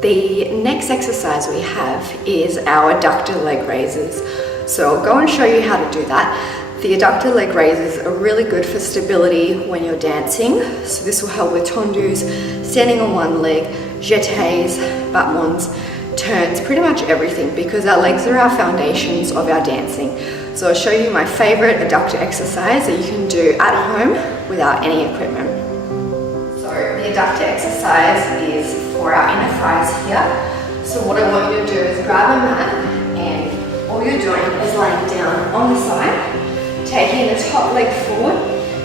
The next exercise we have is our adductor leg raises. So I'll go and show you how to do that. The adductor leg raises are really good for stability when you're dancing. So this will help with tendus, standing on one leg, jetés, battements, turns, pretty much everything, because our legs are our foundations of our dancing. So I'll show you my favorite adductor exercise that you can do at home without any equipment. So the adductor exercise is for our inner thighs here. So what I want you to do is grab a mat, and all you're doing is laying down on the side, taking the top leg forward,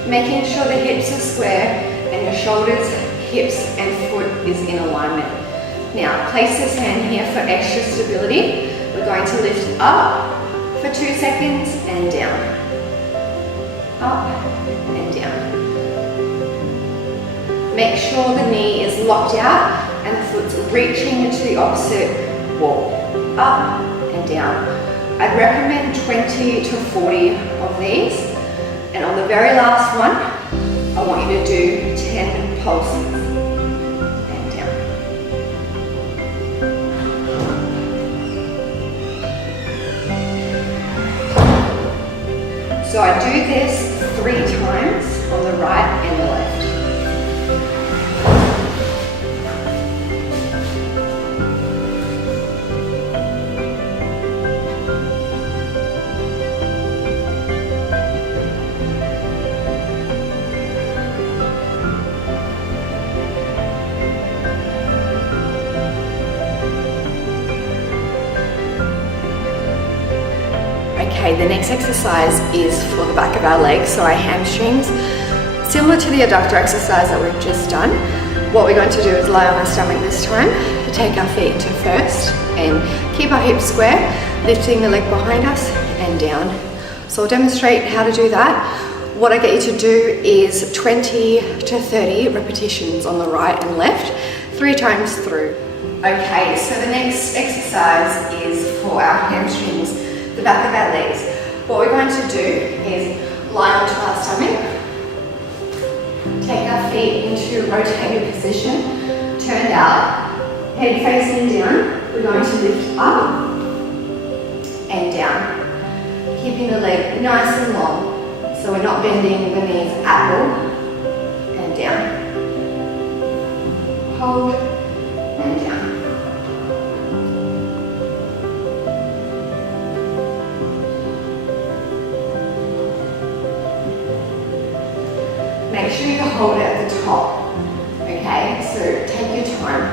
making sure the hips are square and your shoulders, hips and foot is in alignment. Now place this hand here for extra stability. We're going to lift up for 2 seconds and down. Up and down. Make sure the knee is locked out and the foot's reaching into the opposite wall. Up and down. I'd recommend 20 to 40 of these. And on the very last one, I want you to do 10 pulses. And down. So I do this 3 times on the right and the left. Okay, the next exercise is for the back of our legs, so our hamstrings. Similar to the adductor exercise that we've just done, what we're going to do is lie on our stomach this time, take our feet into first and keep our hips square, lifting the leg behind us and down. So I'll demonstrate how to do that. What I get you to do is 20 to 30 repetitions on the right and left, 3 times through. Okay, so the next exercise is for our hamstrings, the back of our legs. What we're going to do is lie onto our stomach, take our feet into rotated position, turned out, head facing down. We're going to lift up and down, keeping the leg nice and long, so we're not bending the knees at all, and down. Hold and down. Make sure you hold it at the top, okay? So take your time.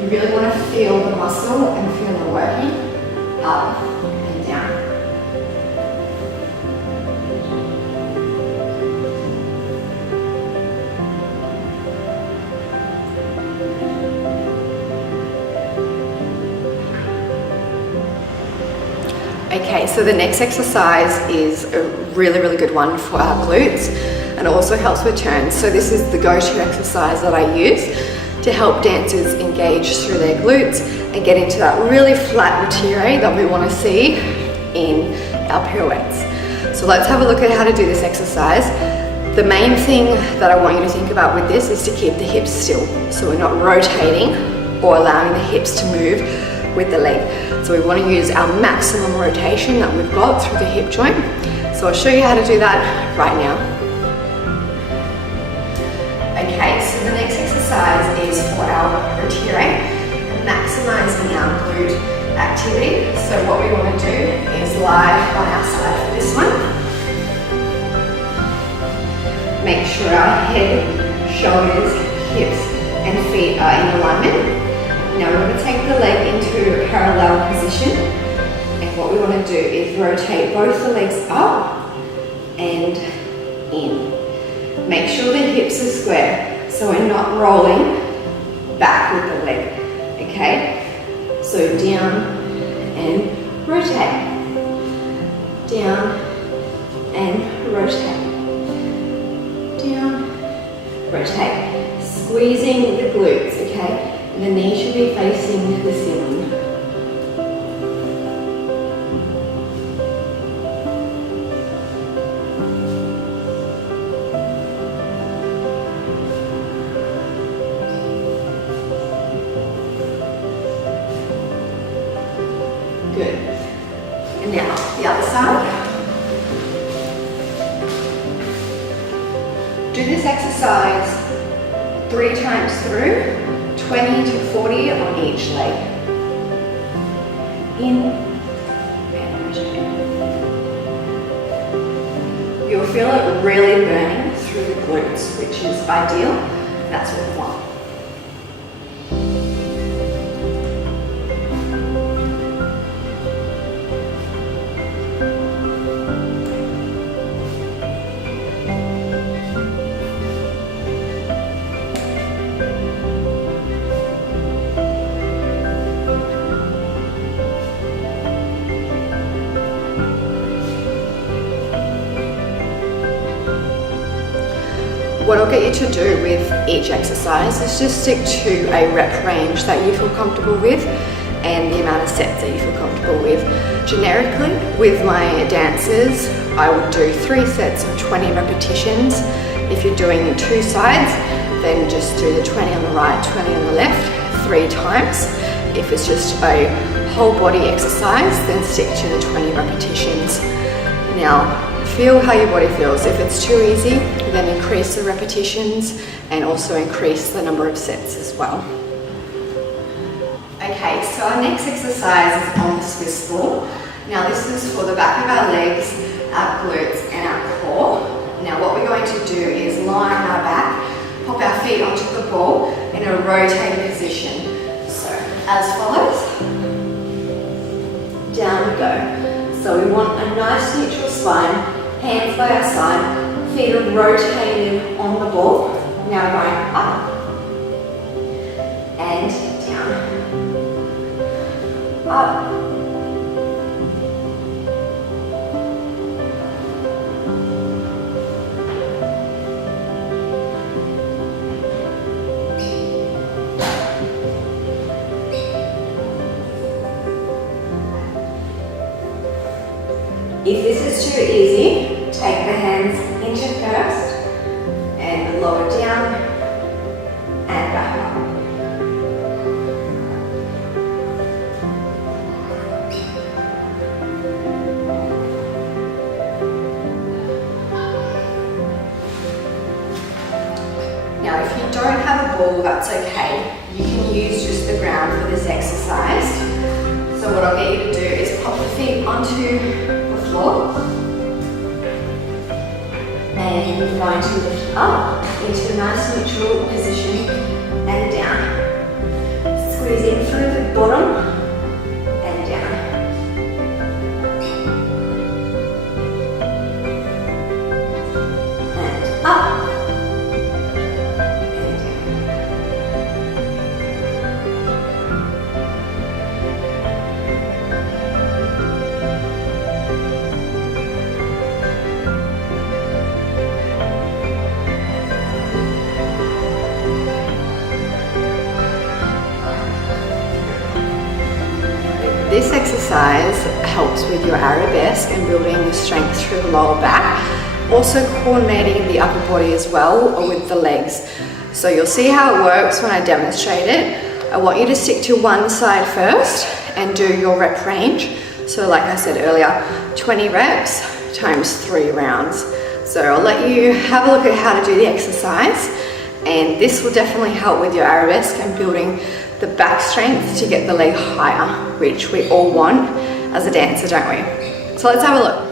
You really want to feel the muscle and feel the working, up and down. Okay, so the next exercise is a really good one for our glutes, and also helps with turns. So this is the go-to exercise that I use to help dancers engage through their glutes and get into that really flat rotiere that we want to see in our pirouettes. So let's have a look at how to do this exercise. The main thing that I want you to think about with this is to keep the hips still. So we're not rotating or allowing the hips to move with the leg. So we want to use our maximum rotation that we've got through the hip joint. So I'll show you how to do that right now. Okay, so the next exercise is for our rotiere and maximizing our glute activity. So what we want to do is lie on our side for this one. Make sure our head, shoulders, hips and feet are in alignment. Now we're going to take the leg into a parallel position, and what we want to do is rotate both the legs up and in. Make sure the hips are square, so we're not rolling back with the leg, okay? So down and rotate, down and rotate, down, rotate. Squeezing the glutes, okay? The knee should be facing the ceiling. Good. And now the other side. Do this exercise 3 times through, 20 to 40 on each leg. In and rotate. You'll feel it really burning through the glutes, which is ideal. That's what we want. What I'll get you to do with each exercise is just stick to a rep range that you feel comfortable with and the amount of sets that you feel comfortable with. Generically, with my dancers, I would do 3 sets of 20 repetitions. If you're doing 2 sides, then just do the 20 on the right, 20 on the left, 3 times. If it's just a whole body exercise, then stick to the 20 repetitions. Now, feel how your body feels. If it's too easy, then increase the repetitions and also increase the number of sets as well. Okay, so our next exercise is on the Swiss ball. Now this is for the back of our legs, our glutes and our core. Now what we're going to do is lie on our back, pop our feet onto the ball in a rotating position. So as follows, down we go. So we want a nice neutral spine, hands by our side, feet are rotating on the ball. Now we're going up and down. Up. If this is too easy, take the hands into first and lower down and back up. Now if you don't have a ball, that's okay. You can use just the ground for this exercise. So what I'll get you to do is pop the feet onto the floor. And you're going to lift up into a nice neutral position and down. Squeeze in through the bottom and down. And up and down. This exercise helps with your arabesque and building your strength through the lower back, also coordinating the upper body as well or with the legs. So you'll see how it works when I demonstrate it. I want you to stick to one side first and do your rep range. So like I said earlier, 20 reps times 3 rounds. So I'll let you have a look at how to do the exercise, and this will definitely help with your arabesque and building the back strength to get the leg higher, which we all want as a dancer, don't we? So let's have a look.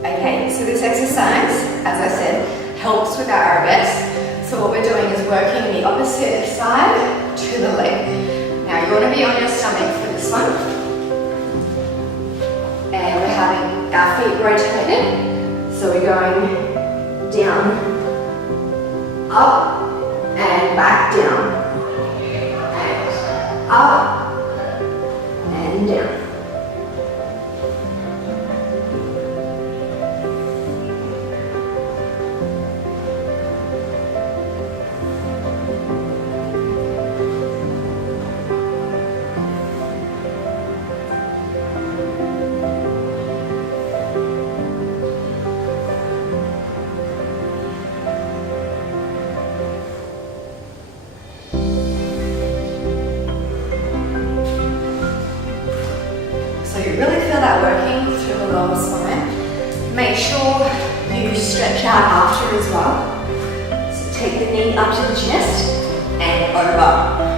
Okay, so this exercise, as I said, helps with our arabesque. So what we're doing is working the opposite side to the leg. Now you want to be on your stomach for this one. And we're having our feet rotated. So we're going down, up, and back down. Up and down. that working through the lower spine. Make sure you stretch out after as well. So take the knee up to the chest and over.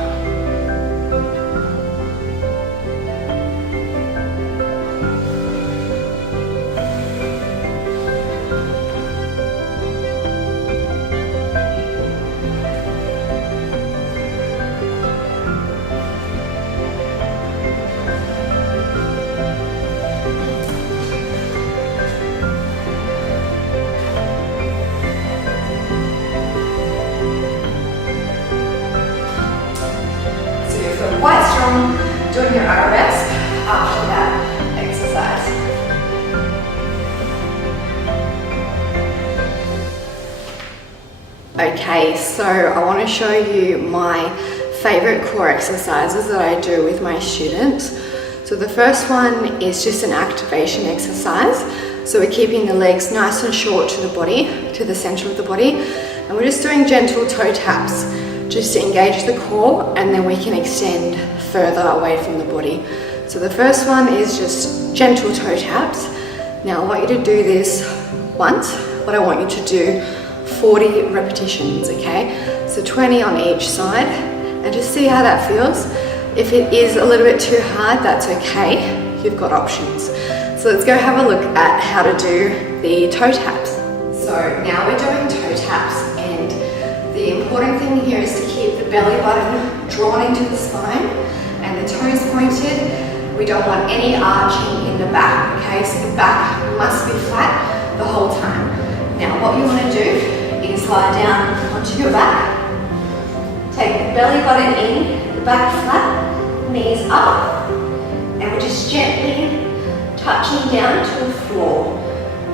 Quite strong doing your arabesque after that exercise. Okay, so I want to show you my favorite core exercises that I do with my students. So the first one is just an activation exercise. So we're keeping the legs nice and short to the body, to the center of the body, and we're just doing gentle toe taps just to engage the core, and then we can extend further away from the body. So the first one is just gentle toe taps. Now I want you to do this once, but I want you to do 40 repetitions, okay? So 20 on each side, and just see how that feels. If it is a little bit too hard, that's okay. You've got options. So let's go have a look at how to do the toe taps. So now we're doing toe taps, and the important thing here is to keep the belly button drawn into the spine and the toes pointed. We don't want any arching in the back, okay? So the back must be flat the whole time. Now what you want to do is lie down onto your back, take the belly button in, the back flat, knees up, and we're just gently touching down to the floor.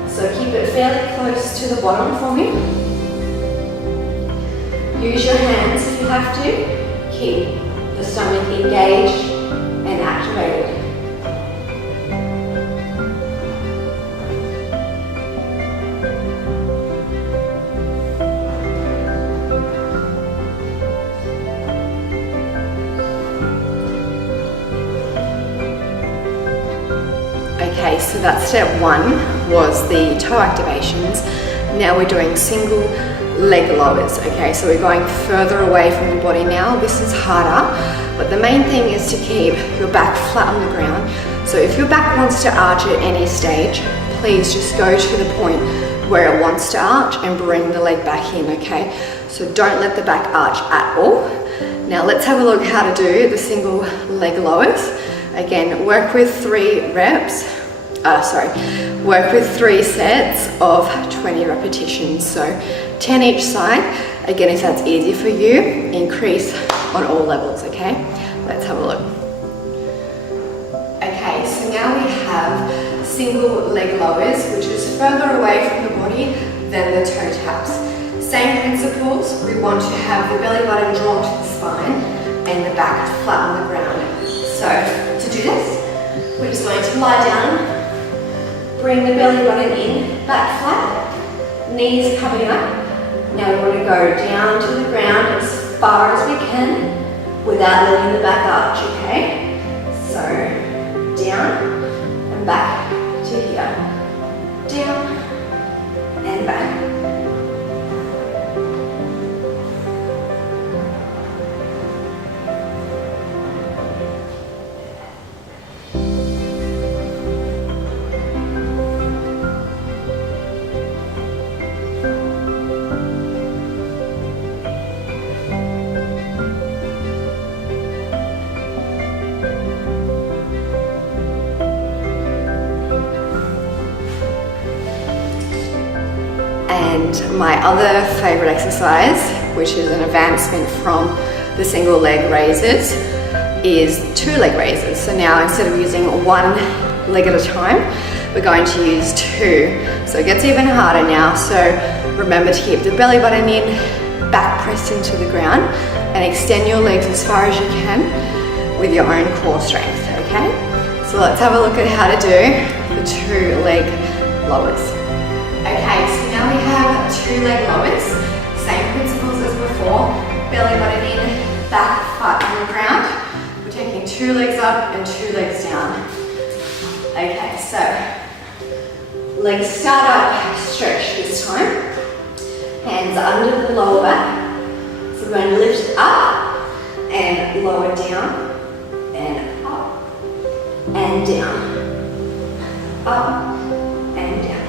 So keep it fairly close to the bottom for me. Use your hands if you have to. Keep the stomach engaged and activated. Okay, so that's step one, was the toe activations. Now we're doing single leg lowers, okay? So we're going further away from the body now. This is harder, but the main thing is to keep your back flat on the ground. So if your back wants to arch at any stage, please just go to the point where it wants to arch and bring the leg back in, okay? So don't let the back arch at all. Now let's have a look how to do the single leg lowers. Again, work with 3 reps. Work with 3 sets of 20 repetitions. So 10 each side. Again, if that's easy for you, increase on all levels, okay? Let's have a look. Okay, so now we have single leg lowers, which is further away from the body than the toe taps. Same principles, we want to have the belly button drawn to the spine and the back flat on the ground. So to do this, we're just going to lie down, bring the belly button in, back flat, knees coming up. Now we want to go down to the ground as far as we can without letting the back arch, okay? So down and back to here. Down and back. And my other favorite exercise, which is an advancement from the single leg raises, is 2 leg raises. So now instead of using 1 leg at a time, we're going to use 2. So it gets even harder now. So remember to keep the belly button in, back pressed into the ground, and extend your legs as far as you can with your own core strength, okay? So let's have a look at how to do the 2 leg lowers. Okay, so now we have 2 leg lowers, same principles as before, belly button in, back flat on the ground. We're taking 2 legs up and 2 legs down. Okay, so legs start up, stretch this time. Hands under the lower back. So we're going to lift up and lower down and up and down. Up and down.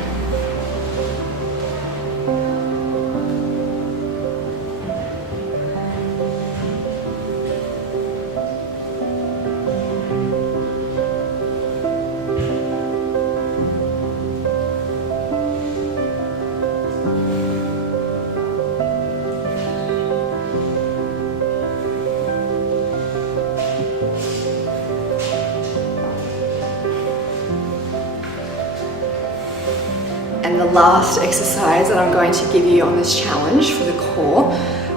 And the last exercise that I'm going to give you on this challenge for the core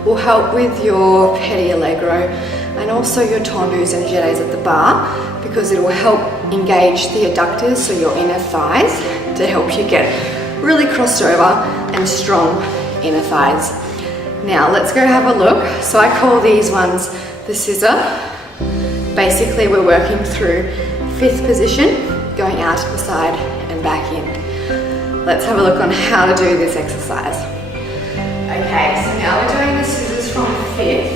will help with your pedi allegro and also your tendus and jetés at the bar, because it will help engage the adductors, so your inner thighs, to help you get really crossed over and strong inner thighs. Now let's go have a look. So I call these ones the scissor. Basically we're working through 5th position, going out to the side and back in. Let's have a look on how to do this exercise. Okay, so now we're doing the scissors from 5th.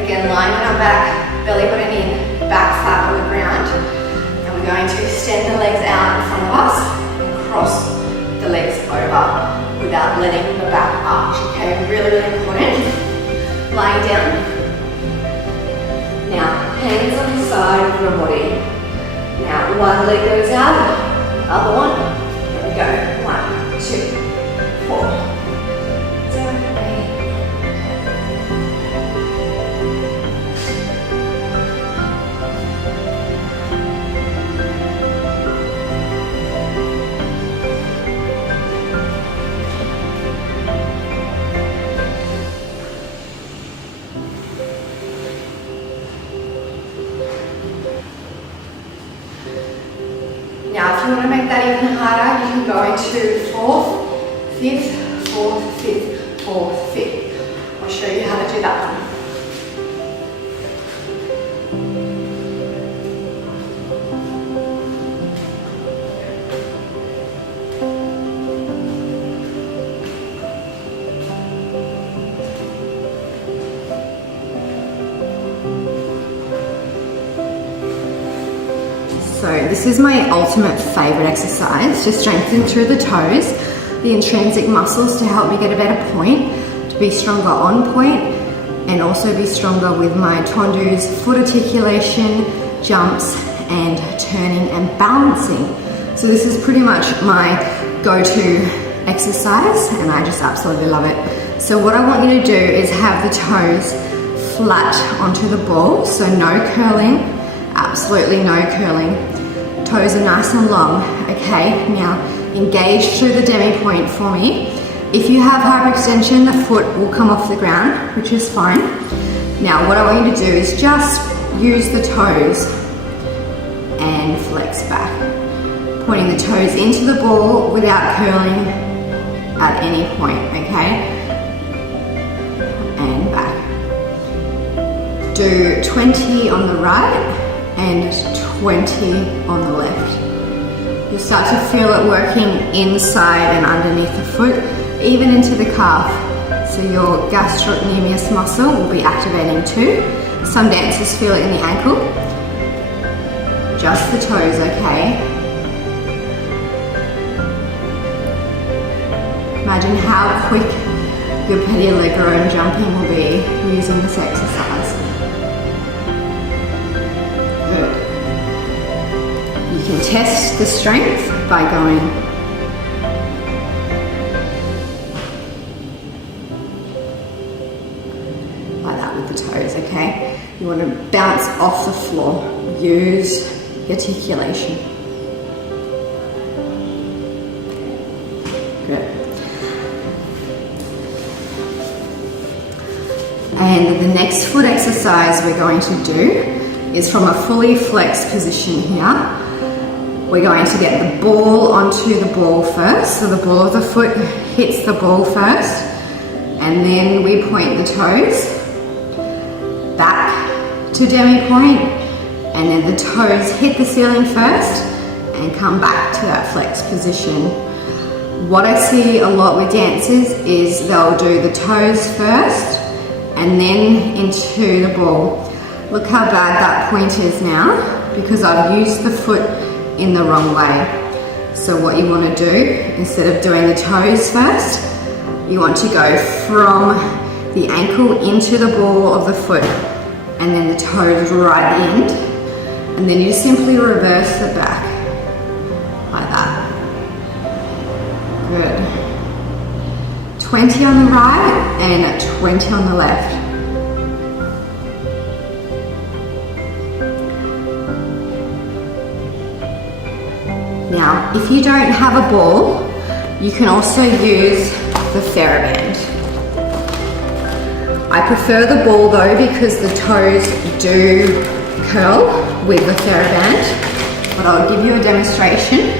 Again, lying on our back, belly button in, back flat on the ground. And we're going to extend the legs out in front of us and cross the legs over without letting the back arch. Okay, really, really important. Lying down. Now, hands on the side of your body. Now, one leg goes out, other one. Here we go. 1, 2, 4, 7, 8. Now, if you want to make that even harder, you can go into 4th, 5th, 4th, 5th, 4th, 5th. I'll show you how to do that one. So this is my ultimate favorite exercise to strengthen through the toes, the intrinsic muscles to help me get a better point, to be stronger on point, and also be stronger with my tendus, foot articulation, jumps, and turning and balancing. So this is pretty much my go-to exercise, and I just absolutely love it. So what I want you to do is have the toes flat onto the ball, so no curling, absolutely no curling. Toes are nice and long, okay? Now engage through the demi point for me. If you have hyperextension, the foot will come off the ground, which is fine. Now what I want you to do is just use the toes and flex back. Pointing the toes into the ball without curling at any point, okay? And back. Do 20 on the right and 20 on the left. You'll start to feel it working inside and underneath the foot, even into the calf. So your gastrocnemius muscle will be activating too. Some dancers feel it in the ankle. Just the toes, okay? Imagine how quick your pedi allegro and jumping will be using this exercise. Good. You can test the strength by going like that with the toes, okay? You want to bounce off the floor. Use articulation. Good. And the next foot exercise we're going to do is from a fully flexed position here. We're going to get the ball onto the ball first. So the ball of the foot hits the ball first, and then we point the toes back to demi point, and then the toes hit the ceiling first, and and come back to that flex position. What I see a lot with dancers is they'll do the toes first and then into the ball. Look how bad that point is now because I've used the foot in the wrong way. So what you want to do, instead of doing the toes first, you want to go from the ankle into the ball of the foot and then the toes right at the end. And then you simply reverse the back like that. Good. 20 on the right and 20 on the left. Now, if you don't have a ball, you can also use the TheraBand. I prefer the ball though because the toes do curl with the TheraBand, but I'll give you a demonstration.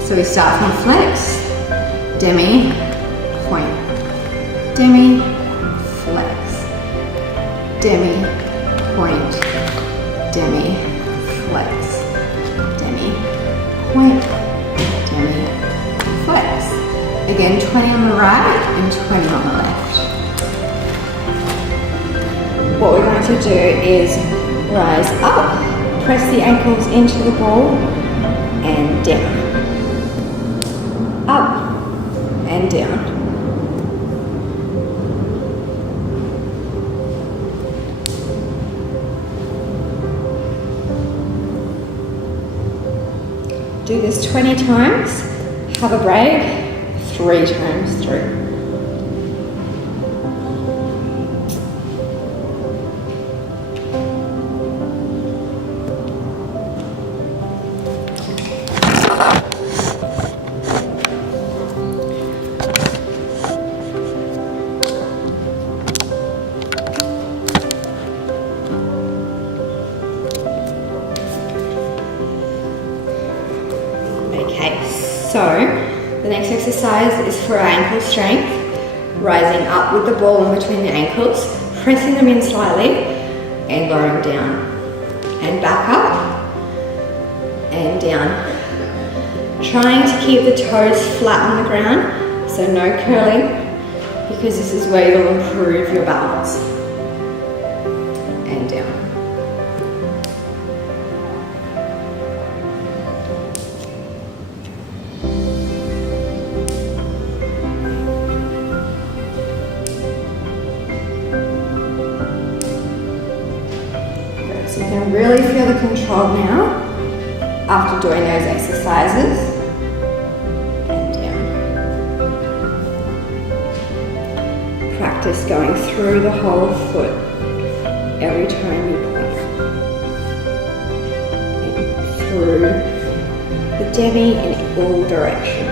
So we start from flex, demi, point, demi, flex, demi, point, demi, flex, demi, point, demi, flex. Again, 20 on the right and 20 on the left. What we're going to do is rise up, press the ankles into the ball and down. Up and down. Do this 20 times, have a break, 3 times through. Okay, so the next exercise is for our ankle strength, rising up with the ball in between the ankles, pressing them in slightly and lowering down, and back up and down. Trying to keep the toes flat on the ground, so no curling, because this is where you'll improve your balance. And down. So you can really feel the control now after doing those exercises. And down. Practice going through the whole foot every time you point. And through the demi in all directions.